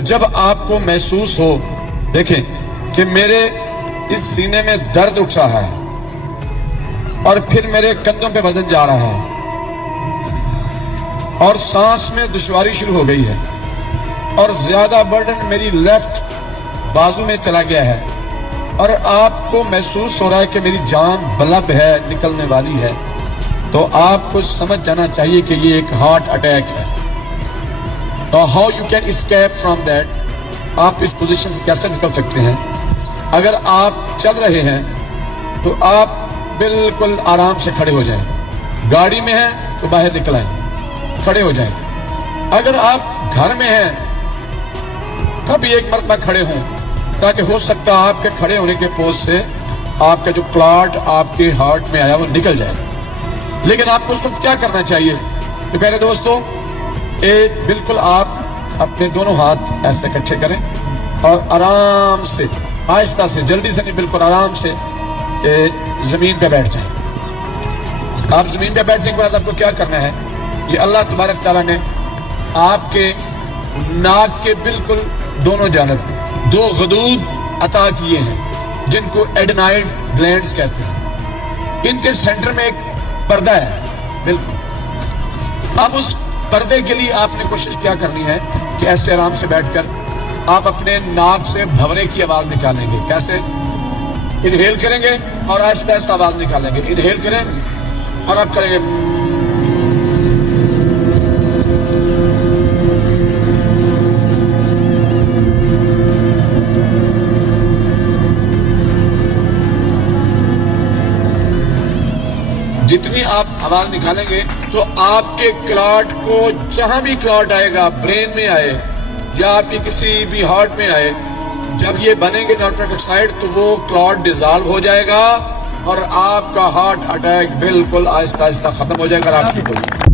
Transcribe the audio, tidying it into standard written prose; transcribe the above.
جب آپ کو محسوس ہو دیکھیں کہ میرے اس سینے میں درد اٹھ رہا ہے اور پھر میرے کندھوں پہ وزن جا رہا ہے اور سانس میں دشواری شروع ہو گئی ہے اور زیادہ برڈن میری لیفٹ بازو میں چلا گیا ہے اور آپ کو محسوس ہو رہا ہے کہ میری جان بلب ہے، نکلنے والی ہے، تو آپ کو سمجھ جانا چاہیے کہ یہ ایک ہارٹ اٹیک ہے۔ تو how you can escape from that, آپ اس پوزیشن سے کیسے نکل سکتے ہیں؟ اگر آپ چل رہے ہیں تو آپ بالکل آرام سے کھڑے ہو جائیں، گاڑی میں ہیں تو باہر نکل آئیں، کھڑے ہو جائیں۔ اگر آپ گھر میں ہیں تبھی ایک مرتبہ کھڑے ہوں، تاکہ ہو سکتا ہے آپ کے کھڑے ہونے کے پوز سے آپ کا جو کلاٹ آپ کے ہارٹ میں آیا وہ نکل جائے۔ لیکن آپ کو اس وقت کیا کرنا چاہیے کہ پہلے دوستوں بالکل آپ اپنے دونوں ہاتھ ایسے اکٹھے کریں اور آرام سے، آہستہ سے، جلدی سے نہیں، بالکل آرام سے زمین پہ بیٹھ جائیں۔ آپ زمین پہ بیٹھنے کے بعد آپ کو کیا کرنا ہے؟ یہ اللہ تبارک تعالیٰ نے آپ کے ناک کے بالکل دونوں جانب دو غدود عطا کیے ہیں جن کو ایڈنائڈ گلینڈز کہتے ہیں۔ ان کے سینٹر میں ایک پردہ ہے بالکل۔ اب اس پردے کے لیے آپ نے کوشش کیا کرنی ہے کہ ایسے آرام سے بیٹھ کر آپ اپنے ناک سے بھنورے کی آواز نکالیں گے۔ کیسے؟ انہیل کریں گے اور آہستہ آہستہ آواز نکالیں گے۔ انہیل کریں اور آپ کریں گے جتنی آپ آواز نکالیں گے تو آپ کے کلاٹ کو، جہاں بھی کلاٹ آئے گا، برین میں آئے یا آپ کی کسی بھی ہارٹ میں آئے، جب یہ بنیں گے نائٹرک آکسائڈ تو وہ کلاٹ ڈیزالو ہو جائے گا اور آپ کا ہارٹ اٹیک بالکل آہستہ آہستہ ختم ہو جائے گا۔ آپ کی کوئی